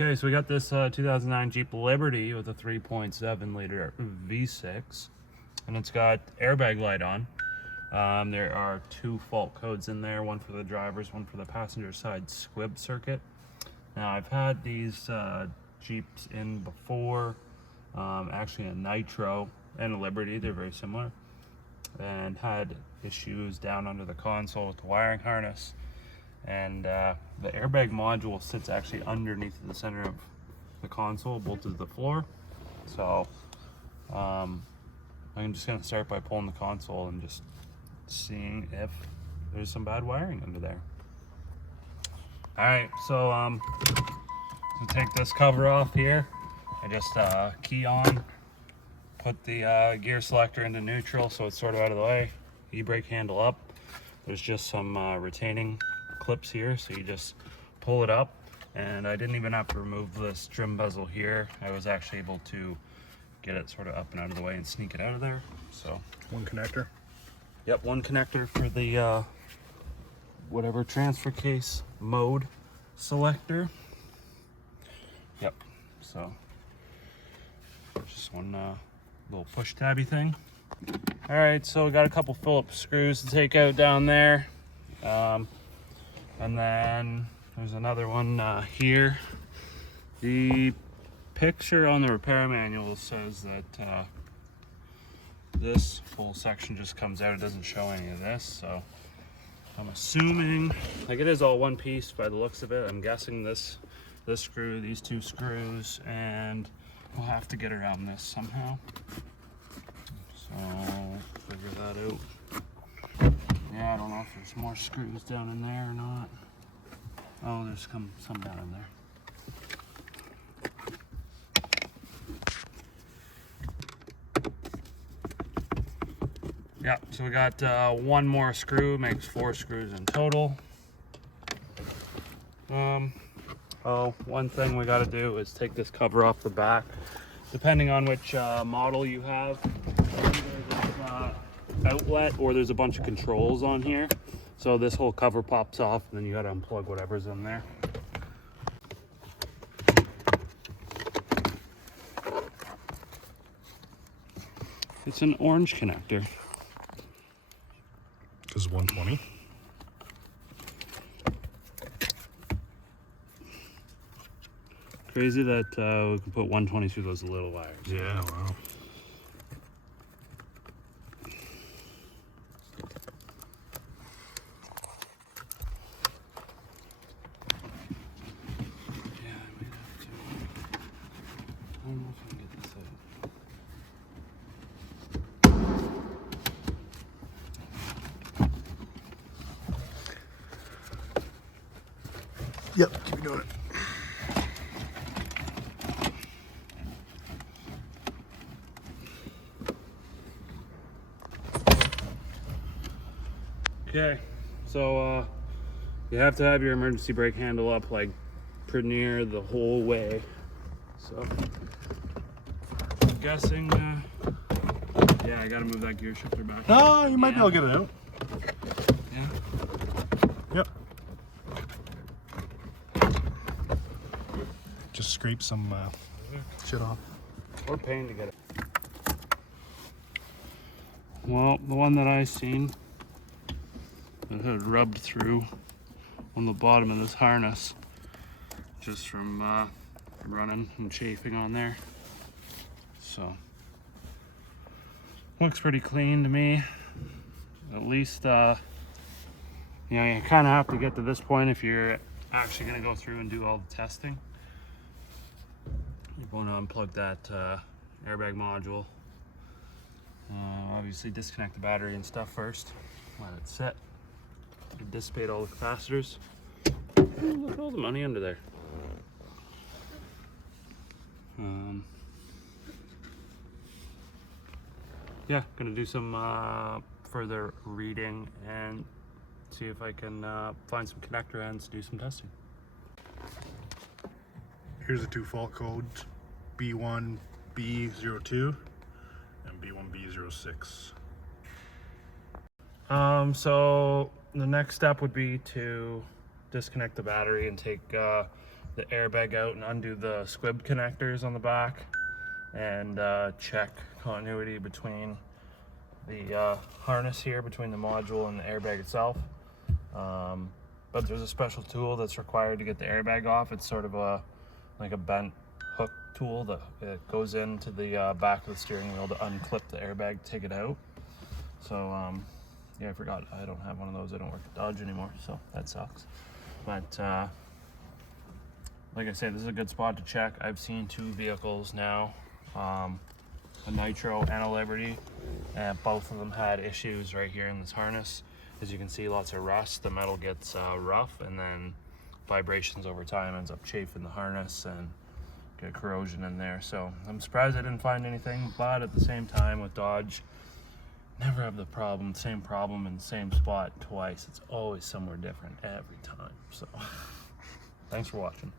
Okay, so we got this 2009 Jeep Liberty with a 3.7 liter V6, and it's got airbag light on. There are two fault codes in there, one for the driver's, one for the passenger side squib circuit. Now I've had these Jeeps in before, actually a Nitro and a Liberty, they're very similar, and had issues down under the console with the wiring harness. And the airbag module sits actually underneath the center of the console, bolted to the floor. So I'm just going to start by pulling the console and just seeing if there's some bad wiring under there. Alright, so to take this cover off here, I just key on, put the gear selector into neutral so it's sort of out of the way, e-brake handle up. There's just some retaining clips here, so you just pull it up, and I didn't even have to remove this trim bezel here. I was actually able to get it sort of up and out of the way and sneak it out of there. So one connector. Yep, one connector for the whatever transfer case mode selector. Yep, so just one little push tabby thing. All right, so we got a couple Phillips screws to take out down there. And then there's another one here. The picture on the repair manual says that this whole section just comes out. It doesn't show any of this, so I'm assuming, like, it is all one piece by the looks of it. I'm guessing this screw, these two screws, and we'll have to get around this somehow. So figure that out. Yeah, I don't know if there's more screws down in there or not. Oh, there's some down in there. Yeah, so we got one more screw, makes 4 screws in total. Oh, one thing we got to do is take this cover off the back. Depending on which model you have, outlet or there's a bunch of controls on here, so this whole cover pops off and then you got to unplug whatever's in there. It's an orange connector because 120. Crazy that we can put 120 through those little wires. Yeah, wow. Yep, keep doing it. Okay, so you have to have your emergency brake handle up like pretty near the whole way. So I'm guessing, yeah, I gotta move that gear shifter back. Oh, you might be able to get it out. Yeah. Yep. Just scrape some shit off. Or pain to get it. Well, the one that I seen, it had rubbed through on the bottom of this harness just from running and chafing on there. So looks pretty clean to me. At least you know, you kind of have to get to this point if you're actually going to go through and do all the testing. You want to unplug that airbag module. Obviously disconnect the battery and stuff first. Let it set. Dissipate all the capacitors. Oh, look at all the money under there. Yeah, gonna do some further reading and see if I can find some connector ends to do some testing. Here's the two fault codes, B1B02 and B1B06. So the next step would be to disconnect the battery and take the the airbag out and undo the squib connectors on the back, and check continuity between the harness here, between the module and the airbag itself. But there's a special tool that's required to get the airbag off. It's sort of like a bent hook tool that it goes into the back of the steering wheel to unclip the airbag, take it out. So yeah, I forgot I don't have one of those. I don't work at Dodge anymore, so that sucks. But like I said, this is a good spot to check. I've seen 2 vehicles now, a Nitro and a Liberty, and both of them had issues right here in this harness. As you can see, lots of rust. The metal gets rough, and then vibrations over time ends up chafing the harness and get corrosion in there. So I'm surprised I didn't find anything, but at the same time with Dodge, never have the same problem in the same spot twice. It's always somewhere different every time. So thanks for watching.